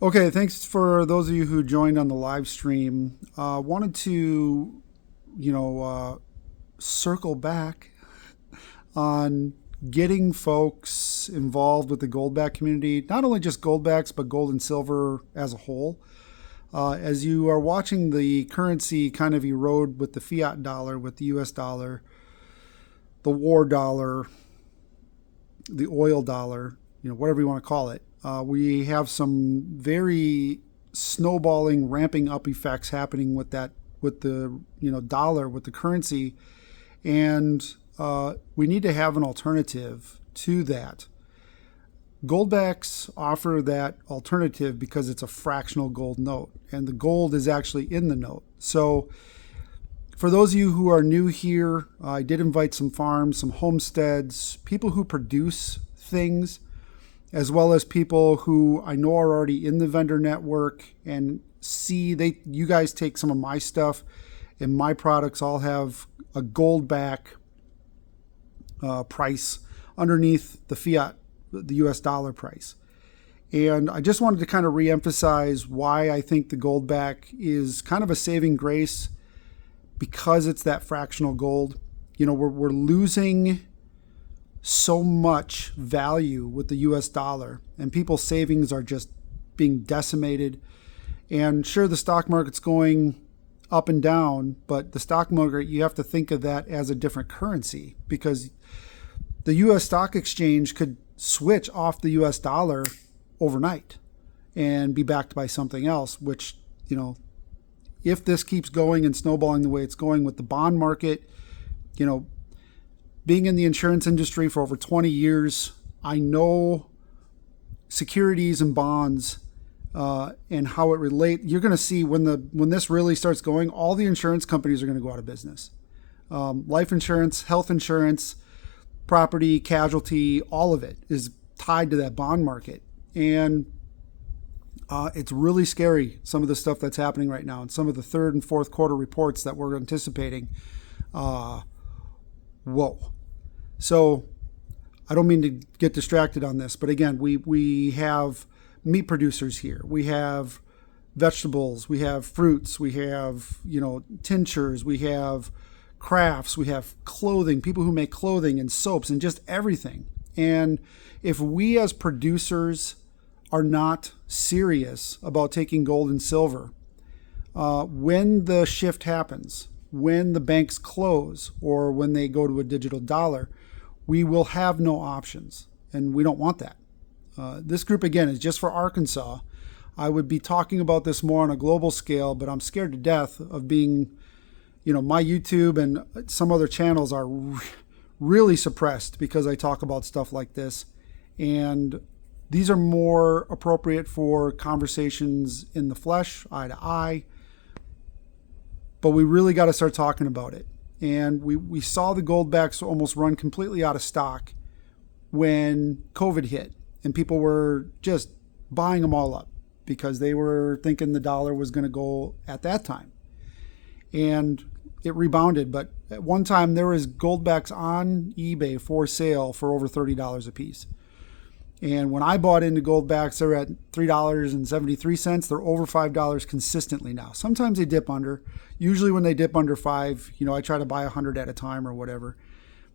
Okay, thanks for those of you who joined on the live stream. Wanted to, circle back on getting folks involved with the Goldback community, not only just Goldbacks, but gold and silver as a whole. As you are watching the currency kind of erode with the fiat dollar, with the US dollar, the war dollar, the oil dollar, whatever you want to call it, we have some very snowballing, ramping up effects happening with that, with the dollar, with the currency, and we need to have an alternative to that. Goldbacks offer that alternative because it's a fractional gold note, and the gold is actually in the note. So, for those of you who are new here, I did invite some farms, some homesteads, people who produce things, as well as people who I know are already in the vendor network and see you guys take some of my stuff, and my products all have a goldback price underneath the fiat, the US dollar price. And I just wanted to kind of reemphasize why I think the goldback is kind of a saving grace, because it's that fractional gold. We're losing so much value with the US dollar, and people's savings are just being decimated. And sure, the stock market's going up and down, but the stock market, you have to think of that as a different currency, because the US stock exchange could switch off the US dollar overnight and be backed by something else, which, if this keeps going and snowballing the way it's going with the bond market, being in the insurance industry for over 20 years, I know securities and bonds and how it relate. You're going to see when this really starts going, all the insurance companies are going to go out of business. Life insurance, health insurance, property, casualty, all of it is tied to that bond market. And it's really scary, some of the stuff that's happening right now, and some of the third and fourth quarter reports that we're anticipating. Whoa. So I don't mean to get distracted on this, but again, we have meat producers here. We have vegetables, we have fruits, we have, tinctures, we have crafts, we have clothing, people who make clothing and soaps and just everything. And if we as producers are not serious about taking gold and silver, when the shift happens, when the banks close, or when they go to a digital dollar, we will have no options, and we don't want that. This group, again, is just for Arkansas. I would be talking about this more on a global scale, but I'm scared to death of being, my YouTube and some other channels are really suppressed because I talk about stuff like this. And these are more appropriate for conversations in the flesh, eye to eye. But we really got to start talking about it. And we saw the Goldbacks almost run completely out of stock when COVID hit, and people were just buying them all up because they were thinking the dollar was going to go at that time. And it rebounded, but at one time there was Goldbacks on eBay for sale for over $30 a piece. And when I bought into Goldbacks, they're at $3.73. They're over $5 consistently now. Sometimes they dip under. Usually when they dip under $5, I try to buy 100 at a time or whatever.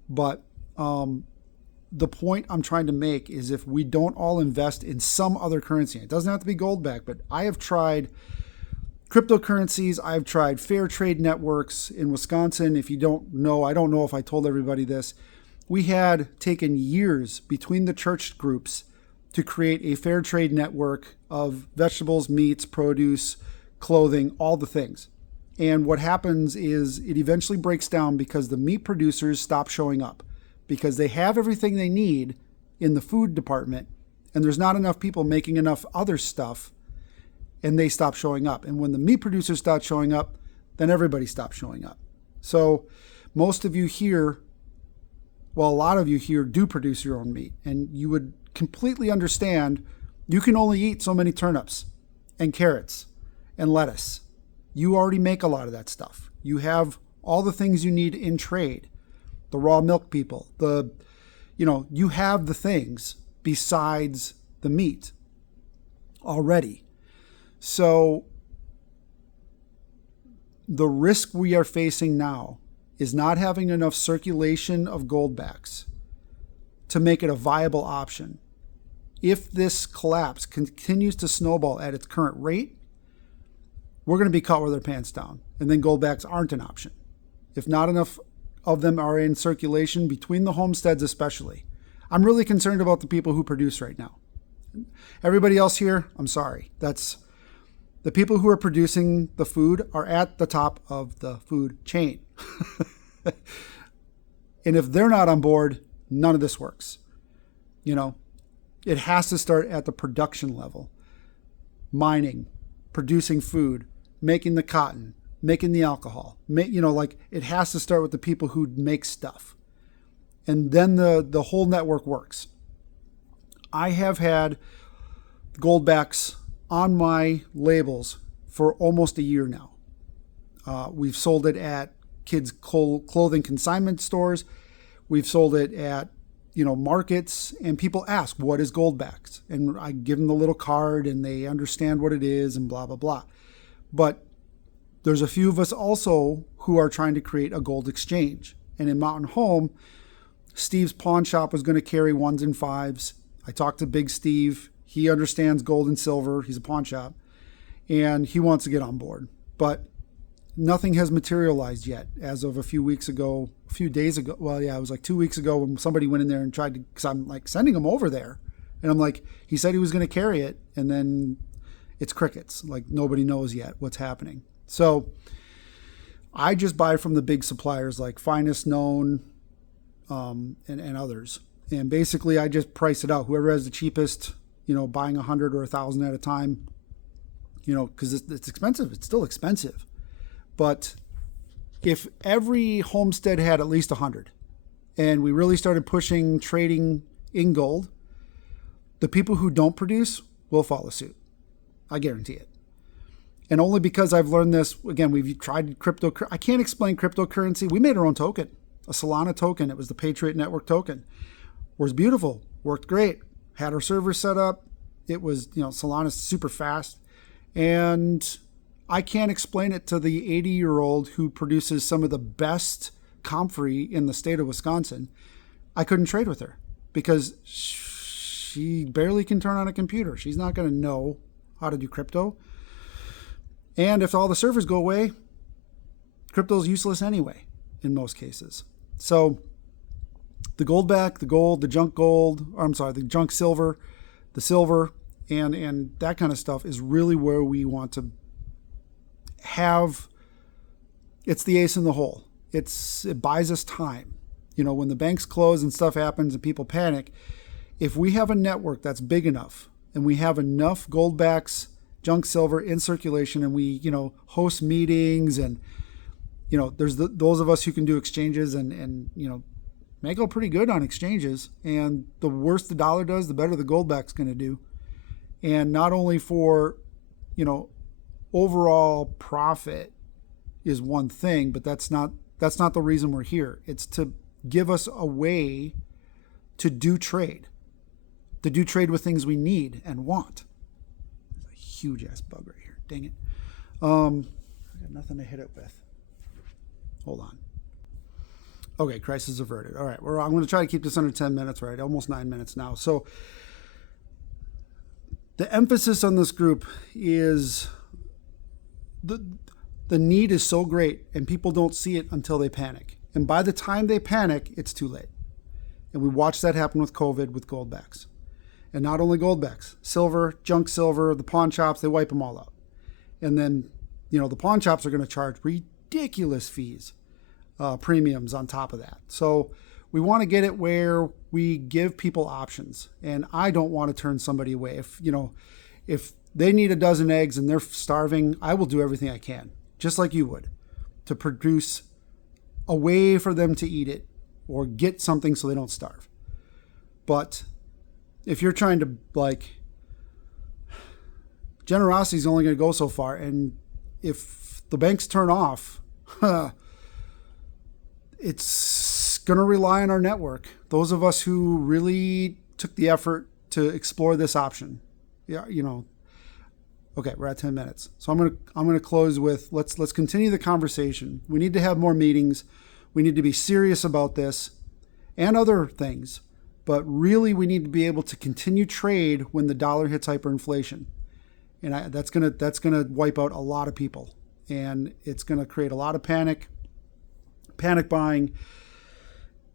But the point I'm trying to make is, if we don't all invest in some other currency, it doesn't have to be Goldback, but I have tried cryptocurrencies. I've tried fair trade networks in Wisconsin. If you don't know, I don't know if I told everybody this. We had taken years between the church groups to create a fair trade network of vegetables, meats, produce, clothing, all the things. And what happens is it eventually breaks down because the meat producers stop showing up, because they have everything they need in the food department, and there's not enough people making enough other stuff, and they stop showing up. And when the meat producers stop showing up, then everybody stops showing up. So most of you here, well, a lot of you here do produce your own meat, and you would completely understand you can only eat so many turnips and carrots and lettuce. You already make a lot of that stuff. You have all the things you need in trade. The raw milk people, you have the things besides the meat already. So the risk we are facing now is not having enough circulation of Goldbacks to make it a viable option. If this collapse continues to snowball at its current rate, we're going to be caught with our pants down, and then Goldbacks aren't an option. If not enough of them are in circulation between the homesteads especially. I'm really concerned about the people who produce right now. Everybody else here, I'm sorry. That's the people who are producing the food are at the top of the food chain. And if they're not on board, none of this works. You know, it has to start at the production level. Mining, producing food, making the cotton, making the alcohol. It has to start with the people who make stuff. And then the whole network works. I have had Goldbacks on my labels for almost a year now. We've sold it at kids' clothing consignment stores. We've sold it at markets, and people ask, what is Goldbacks? And I give them the little card and they understand what it is and blah, blah, blah. But there's a few of us also who are trying to create a gold exchange. And in Mountain Home, Steve's pawn shop was going to carry 1s and 5s. I talked to Big Steve. He understands gold and silver. He's a pawn shop. And he wants to get on board. But nothing has materialized yet as of a few days ago. Well, yeah, it was like 2 weeks ago when somebody went in there and tried to, because I'm like sending him over there. And I'm like, he said he was going to carry it. And then it's crickets. Like nobody knows yet what's happening. So I just buy from the big suppliers like Finest Known and others. And basically I just price it out. Whoever has the cheapest, buying 100 or 1,000 at a time, because it's expensive. It's still expensive. But if every homestead had at least 100 and we really started pushing trading in gold, the people who don't produce will follow suit. I guarantee it. And only because I've learned this, again, we've tried crypto. I can't explain cryptocurrency. We made our own token, a Solana token. It was the Patriot Network token. Was beautiful, worked great, had our server set up. It was, Solana's super fast. And I can't explain it to the 80-year-old who produces some of the best comfrey in the state of Wisconsin. I couldn't trade with her because she barely can turn on a computer. She's not going to know how to do crypto. And if all the servers go away, crypto's useless anyway in most cases. So the Goldback, the gold, the junk gold, the junk silver, the silver, and that kind of stuff is really where we want to have. It's the ace in the hole. It buys us time. When the banks close and stuff happens and people panic, if we have a network that's big enough and we have enough Goldbacks, junk silver in circulation, and we, host meetings, and, there's those of us who can do exchanges and make out pretty good on exchanges. And the worse the dollar does, the better the Goldback's going to do. And not only for, overall profit is one thing, but that's not the reason we're here. It's to give us a way to do trade with things we need and want. There's a huge ass bug right here. Dang it. I got nothing to hit it with. Hold on. Okay, crisis averted. All right, I'm going to try to keep this under 10 minutes, right? Almost 9 minutes now. So the emphasis on this group is the need is so great, and people don't see it until they panic. And by the time they panic, it's too late. And we watched that happen with COVID with Goldbacks. And not only Goldbacks, silver, junk silver, the pawn shops, they wipe them all out. And then, the pawn shops are going to charge ridiculous fees, premiums on top of that. So we want to get it where we give people options. And I don't want to turn somebody away. If they need a dozen eggs and they're starving, I will do everything I can, just like you would, to produce a way for them to eat it or get something so they don't starve. But if you're trying to, generosity is only going to go so far. And if the banks turn off, it's going to rely on our network. Those of us who really took the effort to explore this option. Yeah, Okay, we're at 10 minutes. So I'm gonna close with let's continue the conversation. We need to have more meetings. We need to be serious about this and other things. But really, we need to be able to continue trade when the dollar hits hyperinflation, and that's gonna wipe out a lot of people, and it's gonna create a lot of panic buying,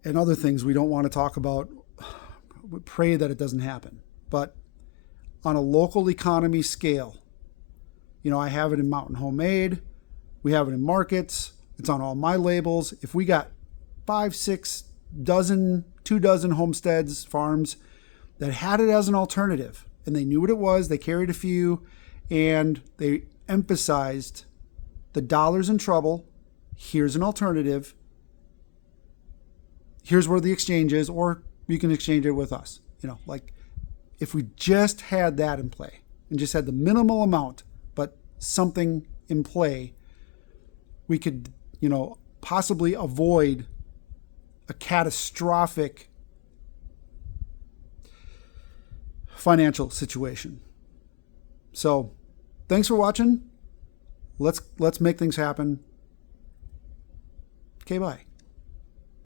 and other things we don't want to talk about. We pray that it doesn't happen. But on a local economy scale, I have it in Mountain Homemade. We have it in markets. It's on all my labels. If we got 5, 6 dozen, 2 dozen homesteads, farms that had it as an alternative, and they knew what it was, they carried a few, and they emphasized the dollar's in trouble. Here's an alternative. Here's where the exchange is, or you can exchange it with us. Like if we just had that in play and just had the minimal amount, but something in play, we could, possibly avoid a catastrophic financial situation. So thanks for watching. Let's make things happen. Okay, bye.